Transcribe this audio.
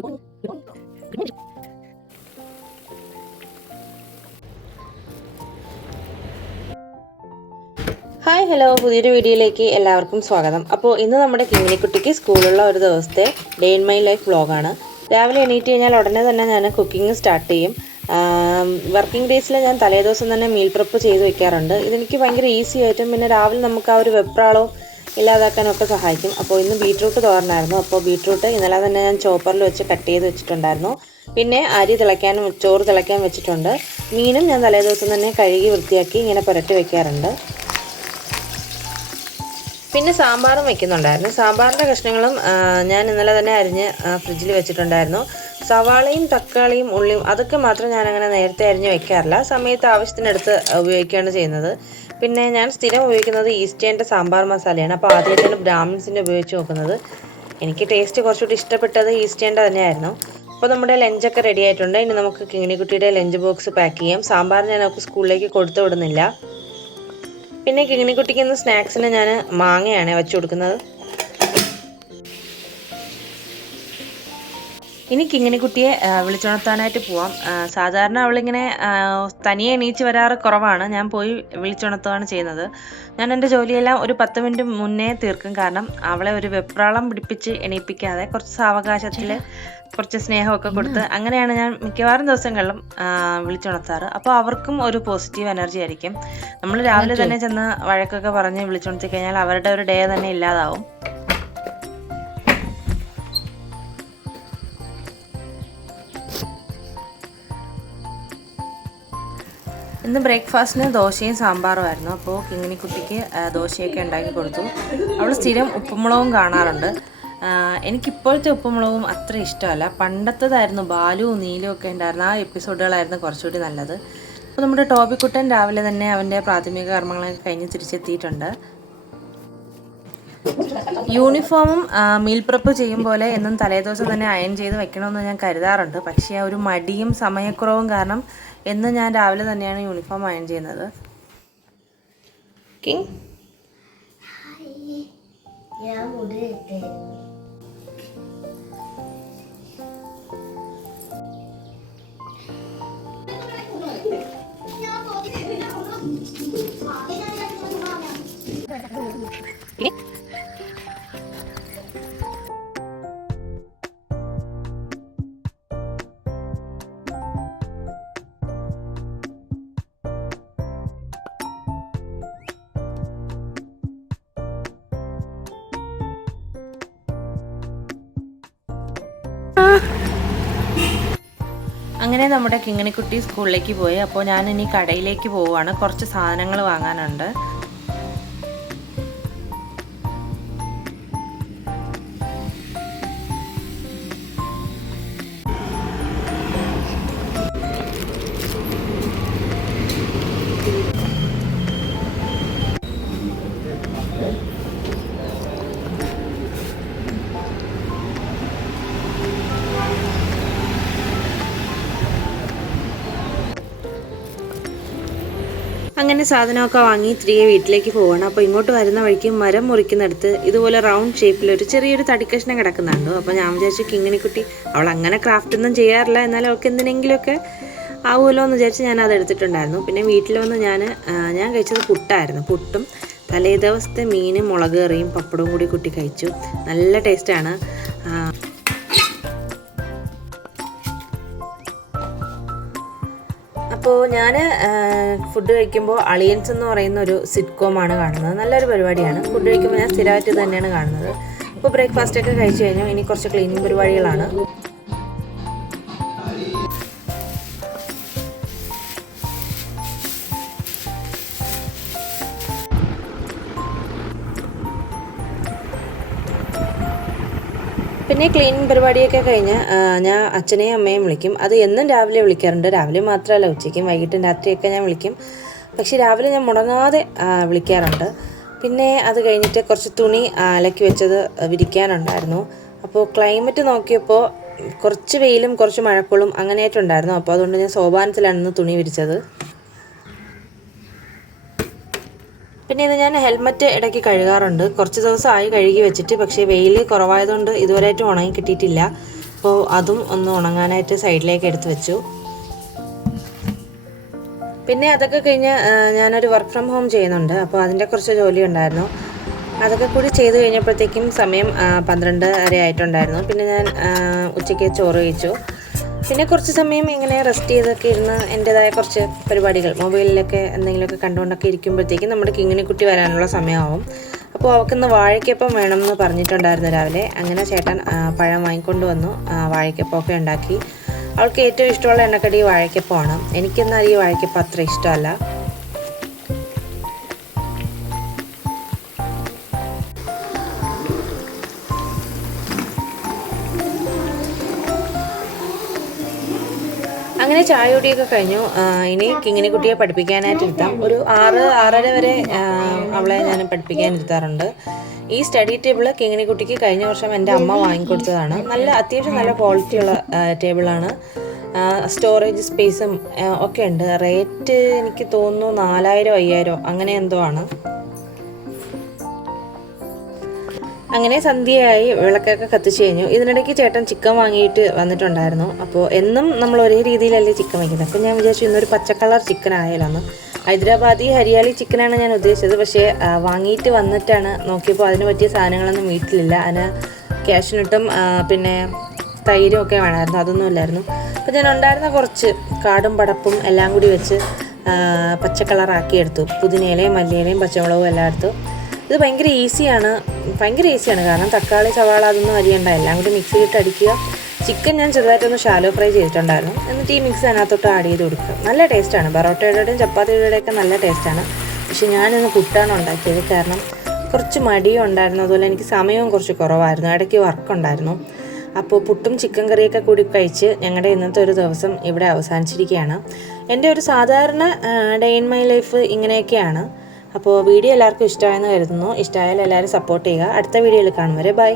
Hi hello, പുതിയൊരു വീഡിയോയിലേക്ക് എല്ലാവർക്കും സ്വാഗതം. അപ്പോൾ ഇന്ന് നമ്മുടെ കിങ്ങിണിക്കുട്ടിക്ക് സ്കൂളിലുള്ള ഒരു ദിവസത്തെ ഡേ ഇൻ മൈ ലൈഫ് വ്ളോഗാണ്. രാവിലെ എണീറ്റ് കഴിഞ്ഞാൽ ഉടനെ തന്നെ ഞാൻ കുക്കിംഗ് സ്റ്റാർട്ട് ചെയ്യും. വർക്കിംഗ് ഡേയ്സിൽ ഞാൻ തലേദിവസം തന്നെ മീൽ പ്രിപ്പ് ചെയ്ത് വെക്കാറുണ്ട്. ഇതെനിക്ക് ഭയങ്കര ഈസി ആയിട്ടും പിന്നെ രാവിലെ നമുക്ക് ആ ഒരു വെപ്രാളവും ഇല്ലാതാക്കാനൊക്കെ സഹായിക്കും. അപ്പോൾ ഇന്ന് ബീട്രൂട്ട് തോരനായിരുന്നു. അപ്പോൾ ബീട്രൂട്ട് ഇന്നലെ തന്നെ ഞാൻ ചോപ്പറിൽ വെച്ച് കട്ട് ചെയ്ത് വെച്ചിട്ടുണ്ടായിരുന്നു. പിന്നെ ചോറ് തിളയ്ക്കാൻ വെച്ചിട്ടുണ്ട്. മീനും ഞാൻ തലേദിവസം തന്നെ കഴുകി വൃത്തിയാക്കി ഇങ്ങനെ പുരട്ടി വെക്കാറുണ്ട്. പിന്നെ സാമ്പാറും വെക്കുന്നുണ്ടായിരുന്നു. സാമ്പാറിൻ്റെ കഷ്ണങ്ങളും ഞാൻ ഇന്നലെ തന്നെ അരിഞ്ഞ് ഫ്രിഡ്ജിൽ വെച്ചിട്ടുണ്ടായിരുന്നു. സവാളയും തക്കാളിയും ഉള്ളിയും അതൊക്കെ മാത്രം ഞാനങ്ങനെ നേരത്തെ അരിഞ്ഞ് വെക്കാറില്ല. സമയത്ത് ആവശ്യത്തിനടുത്ത് ഉപയോഗിക്കുകയാണ് ചെയ്യുന്നത്. പിന്നെ ഞാൻ സ്ഥിരം ഉപയോഗിക്കുന്നത് ഈസ്റ്റേൻ്റെ സാമ്പാർ മസാലയാണ്. അപ്പോൾ ആദ്യമായിട്ടാണ് ബ്രാഹ്മിൻസിൻ്റെ ഉപയോഗിച്ച് നോക്കുന്നത്. എനിക്ക് ടേസ്റ്റ് കുറച്ചുകൂടി ഇഷ്ടപ്പെട്ടത് ഈസ്റ്റേൻ്റെ തന്നെയായിരുന്നു. അപ്പോൾ നമ്മുടെ ലഞ്ചൊക്കെ റെഡി ആയിട്ടുണ്ട്. ഇനി നമുക്ക് കിങ്ങിണിക്കുട്ടിയുടെ ലഞ്ച് ബോക്സ് പാക്ക് ചെയ്യാം. സാമ്പാർ ഞാൻ അവൾക്ക് സ്കൂളിലേക്ക് കൊടുത്തു വിടുന്നില്ല. പിന്നെ കിങ്ങിണിക്കുട്ടിക്ക് ഇന്ന് സ്നാക്സിന് ഞാൻ മാങ്ങയാണ് വെച്ചു കൊടുക്കുന്നത്. ഇനി കിങ്ങിണിക്കുട്ടിയെ വിളിച്ചുണർത്താനായിട്ട് പോവാം. സാധാരണ അവളിങ്ങനെ തനിയെ എണീച്ച് വരാറ് കുറവാണ്. ഞാൻ പോയി വിളിച്ചുണർത്തുകയാണ് ചെയ്യുന്നത്. ഞാൻ എൻ്റെ ജോലിയെല്ലാം ഒരു 10 മിനിറ്റ് മുന്നേ തീർക്കും. കാരണം അവളെ ഒരു വെപ്രാളം പിടിപ്പിച്ച് എണീപ്പിക്കാതെ കുറച്ച് സാവകാശത്തിൽ കുറച്ച് സ്നേഹമൊക്കെ കൊടുത്ത് അങ്ങനെയാണ് ഞാൻ മിക്കവാറും ദിവസങ്ങളിലും വിളിച്ചുണർത്താറ്. അപ്പോൾ അവർക്കും ഒരു പോസിറ്റീവ് എനർജി ആയിരിക്കും. നമ്മൾ രാവിലെ തന്നെ ചെന്ന് വഴക്കൊക്കെ പറഞ്ഞ് വിളിച്ചുണർത്തി കഴിഞ്ഞാൽ അവരുടെ ഒരു ഡേ തന്നെ ഇല്ലാതാവും. ഇന്ന് ബ്രേക്ക്ഫാസ്റ്റിന് ദോശയും സാമ്പാറുമായിരുന്നു. അപ്പോൾ കിങ്ങിണിക്കുട്ടിക്ക് ദോശയൊക്കെ ഉണ്ടാക്കി കൊടുത്തു. അവൾ സ്ഥിരം ഉപ്പുമുളകും കാണാറുണ്ട്. എനിക്കിപ്പോഴത്തെ ഉപ്പുമുളകും അത്ര ഇഷ്ടമല്ല. പണ്ടത്തേതായിരുന്നു, ബാലുവും നീലും ഒക്കെ ഉണ്ടായിരുന്നു. ആ എപ്പിസോഡുകളായിരുന്നു കുറച്ചുകൂടി നല്ലത്. അപ്പോൾ നമ്മുടെ ടോബിക്കുട്ടൻ രാവിലെ തന്നെ അവൻ്റെ പ്രാഥമിക കർമ്മങ്ങളൊക്കെ കഴിഞ്ഞ് തിരിച്ചെത്തിയിട്ടുണ്ട്. യൂണിഫോമും മീൽ പ്രിപ്പ് ചെയ്യും പോലെ എന്നും തലേദിവസം തന്നെ അയൺ ചെയ്ത് വെക്കണമെന്ന് ഞാൻ കരുതാറുണ്ട്. പക്ഷേ ആ ഒരു മടിയും സമയക്കുറവും കാരണം എന്നും ഞാൻ രാവിലെ തന്നെയാണ് യൂണിഫോം അയൺ ചെയ്യുന്നത്. കിങ് അങ്ങനെ നമ്മുടെ കിങ്ങിണിക്കുട്ടി സ്കൂളിലേക്ക് പോയി. അപ്പോൾ ഞാൻ ഇനി കടയിലേക്ക് പോവുകയാണ്. കുറച്ച് സാധനങ്ങൾ വാങ്ങാനുണ്ട്. അങ്ങനെ സാധനമൊക്കെ വാങ്ങി തിരികെ വീട്ടിലേക്ക് പോവാണ്. അപ്പോൾ ഇങ്ങോട്ട് വരുന്ന വഴിക്ക് മരം മുറിക്കുന്നിടത്ത് ഇതുപോലെ റൗണ്ട് ഷേപ്പിൽ ഒരു ചെറിയൊരു തടിക്കഷ്ണം കിടക്കുന്നുണ്ട്. അപ്പോൾ ഞാൻ വിചാരിച്ചു കിങ്ങിണിക്കുട്ടി അവൾ അങ്ങനെ ക്രാഫ്റ്റ് ഒന്നും ചെയ്യാറില്ല, എന്നാലും അവൾക്ക് എന്തിനെങ്കിലുമൊക്കെ ആവുമല്ലോ എന്ന് വിചാരിച്ച് ഞാൻ അത് എടുത്തിട്ടുണ്ടായിരുന്നു. പിന്നെ വീട്ടിൽ വന്ന് ഞാൻ കഴിച്ചത് പുട്ടായിരുന്നു. പുട്ടും തലേ ദിവസത്തെ മീനും മുളക് കറിയും പപ്പടവും കൂടി കുട്ടി കഴിച്ചു. നല്ല ടേസ്റ്റാണ്. അപ്പോൾ ഞാൻ ഫുഡ് കഴിക്കുമ്പോൾ അളിയൻസ് എന്ന് പറയുന്ന ഒരു സിറ്റ്കോമാണ് കാണുന്നത്. നല്ലൊരു പരിപാടിയാണ്. ഫുഡ് കഴിക്കുമ്പോൾ ഞാൻ സ്ഥിരമായിട്ട് തന്നെയാണ് കാണുന്നത്. ഇപ്പോൾ ബ്രേക്ക്ഫാസ്റ്റൊക്കെ കഴിച്ചു കഴിഞ്ഞു. ഇനി കുറച്ച് ക്ലീനിങ് പരിപാടികളാണ്. പിന്നെ ക്ലീനിങ് പരിപാടിയൊക്കെ കഴിഞ്ഞ് ഞാൻ അച്ഛനെയും അമ്മയും വിളിക്കും. അത് എന്നും രാവിലെ വിളിക്കാറുണ്ട്. രാവിലെ മാത്രമല്ല, ഉച്ചയ്ക്കും വൈകിട്ടും രാത്രിയൊക്കെ ഞാൻ വിളിക്കും. പക്ഷെ രാവിലെ ഞാൻ മുടങ്ങാതെ വിളിക്കാറുണ്ട്. പിന്നെ അത് കഴിഞ്ഞിട്ട് കുറച്ച് തുണി അലക്കി വെച്ചത് വിരിക്കാനുണ്ടായിരുന്നു. അപ്പോൾ ക്ലൈമറ്റ് നോക്കിയപ്പോൾ കുറച്ച് വെയിലും കുറച്ച് മഴക്കോളും അങ്ങനെയായിട്ടുണ്ടായിരുന്നു. അപ്പോൾ അതുകൊണ്ട് ഞാൻ സോപാനത്തിലാണ് തുണി വിരിച്ചത്. പിന്നെ ഇത് ഞാൻ ഹെൽമറ്റ് ഇടയ്ക്ക് കഴുകാറുണ്ട്. കുറച്ച് ദിവസമായി കഴുകി വെച്ചിട്ട്, പക്ഷേ വെയിൽ കുറവായതുകൊണ്ട് ഇതുവരെയായിട്ടും ഉണങ്ങി കിട്ടിയിട്ടില്ല. അപ്പോൾ അതും ഒന്ന് ഉണങ്ങാനായിട്ട് സൈഡിലേക്ക് എടുത്ത് വെച്ചു. പിന്നെ അതൊക്കെ കഴിഞ്ഞ് ഞാനൊരു വർക്ക് ഫ്രം ഹോം ചെയ്യുന്നുണ്ട്. അപ്പോൾ അതിൻ്റെ കുറച്ച് ജോലി ഉണ്ടായിരുന്നു. അതൊക്കെ കൂടി ചെയ്ത് കഴിഞ്ഞപ്പോഴത്തേക്കും സമയം 12:30 ആയിട്ടുണ്ടായിരുന്നു. പിന്നെ ഞാൻ ഉച്ചയ്ക്ക് ചോറ് കഴിച്ചു. പിന്നെ കുറച്ച് സമയം ഇങ്ങനെ റെസ്റ്റ് ചെയ്തൊക്കെ ഇരുന്ന് എൻ്റേതായ കുറച്ച് പരിപാടികൾ മൊബൈലിലൊക്കെ എന്തെങ്കിലുമൊക്കെ കണ്ടുകൊണ്ടൊക്കെ ഇരിക്കുമ്പോഴത്തേക്കും നമ്മുടെ കിങ്ങിണിക്കുട്ടി വരാനുള്ള സമയമാവും. അപ്പോൾ അവൾക്കിന്ന് വാഴയ്ക്കപ്പം വേണമെന്ന് പറഞ്ഞിട്ടുണ്ടായിരുന്നു രാവിലെ. അങ്ങനെ ചേട്ടൻ പഴം വാങ്ങിക്കൊണ്ട് വന്നു. വാഴയ്ക്കപ്പമൊക്കെ ഉണ്ടാക്കി. അവൾക്ക് ഏറ്റവും ഇഷ്ടമുള്ള എണ്ണക്കടി വാഴയ്ക്കപ്പമാണ്. എനിക്കെന്നാൽ ഈ വാഴയ്ക്കപ്പം അത്ര ഇഷ്ടമല്ല. അങ്ങനെ ചായ കുടിയൊക്കെ കഴിഞ്ഞു. ഇനി കിങ്ങിണിക്കുട്ടിയെ പഠിപ്പിക്കാനായിട്ട് ഇരുത്താം. ഒരു 6-6:30 വരെ അവളെ ഞാൻ പഠിപ്പിക്കാനിരുത്താറുണ്ട്. ഈ സ്റ്റഡി ടേബിൾ കിങ്ങിണിക്കുട്ടിക്ക് കഴിഞ്ഞ വർഷം എൻ്റെ അമ്മ വാങ്ങിക്കൊടുത്തതാണ്. അത്യാവശ്യം നല്ല ക്വാളിറ്റിയുള്ള ടേബിളാണ്. സ്റ്റോറേജ് സ്പേസും ഒക്കെ ഉണ്ട്. റേറ്റ് എനിക്ക് തോന്നുന്നു 4000-5000 അങ്ങനെ എന്തോ ആണ്. അങ്ങനെ സന്ധ്യയായി, വിളക്കൊക്കെ കത്തിച്ച് കഴിഞ്ഞു. ഇതിനിടയ്ക്ക് ചേട്ടൻ ചിക്കൻ വാങ്ങിയിട്ട് വന്നിട്ടുണ്ടായിരുന്നു. അപ്പോൾ എന്നും നമ്മൾ ഒരേ രീതിയിലല്ലേ ചിക്കൻ വയ്ക്കുന്നത്. അപ്പോൾ ഞാൻ വിചാരിച്ചു ഇന്നൊരു പച്ച കളർ ചിക്കൻ ആയാലാണ്. ഹൈദരാബാദി ഹരിയാലി ചിക്കനാണ് ഞാൻ ഉദ്ദേശിച്ചത്. പക്ഷേ വാങ്ങിയിട്ട് വന്നിട്ടാണ് നോക്കിയപ്പോൾ അതിന് പറ്റിയ സാധനങ്ങളൊന്നും വീട്ടിലില്ല. അതിന് ക്യാഷിനിട്ടും പിന്നെ തൈരും ഒക്കെ വേണമായിരുന്നു. അതൊന്നും ഇല്ലായിരുന്നു. അപ്പോൾ ഞാൻ ഉണ്ടായിരുന്ന കുറച്ച് കാടും പടപ്പും എല്ലാം കൂടി വെച്ച് പച്ച കളറാക്കി എടുത്തു. പുതിനയിലയും മല്ലിയിലയും പച്ചമുളകും എല്ലാം എടുത്തു. ഇത് ഭയങ്കര ഈസിയാണ് കാരണം തക്കാളി സവാള അതൊന്നും അരിയണ്ട. എല്ലാം കൂടി മിക്സിയിലിട്ട് അടിക്കുക. ചിക്കൻ ഞാൻ ചെറുതായിട്ടൊന്ന് ഷാലോ ഫ്രൈ ചെയ്തിട്ടുണ്ടായിരുന്നു. എന്നിട്ട് ഈ മിക്സ് അതിനകത്തോട്ട് ആഡ് ചെയ്ത് കൊടുക്കുക. നല്ല ടേസ്റ്റാണ്. ബറോട്ടയുടെയും ചപ്പാത്തിയുടെയൊക്കെ നല്ല ടേസ്റ്റാണ്. പക്ഷെ ഞാനിന്ന് പുട്ടാണ് ഉണ്ടാക്കിയത്. കാരണം കുറച്ച് മടിയും ഉണ്ടായിരുന്നു. അതുപോലെ എനിക്ക് സമയവും കുറച്ച് കുറവായിരുന്നു. ഇടയ്ക്ക് വർക്കുണ്ടായിരുന്നു. അപ്പോൾ പുട്ടും ചിക്കൻ കറിയൊക്കെ കൂടി കഴിച്ച് ഞങ്ങളുടെ ഇന്നത്തെ ഒരു ദിവസം ഇവിടെ അവസാനിച്ചിരിക്കുകയാണ്. എൻ്റെ ഒരു സാധാരണ ഡേ ഇൻ മൈ ലൈഫ് ഇങ്ങനെയൊക്കെയാണ്. അപ്പോൾ വീഡിയോ എല്ലാവർക്കും ഇഷ്ടമായെന്ന് കരുതുന്നു. ഇഷ്ടമായാൽ എല്ലാവരും സപ്പോർട്ട് ചെയ്യുക. അടുത്ത വീഡിയോയിൽ കാണും വരെ ബൈ.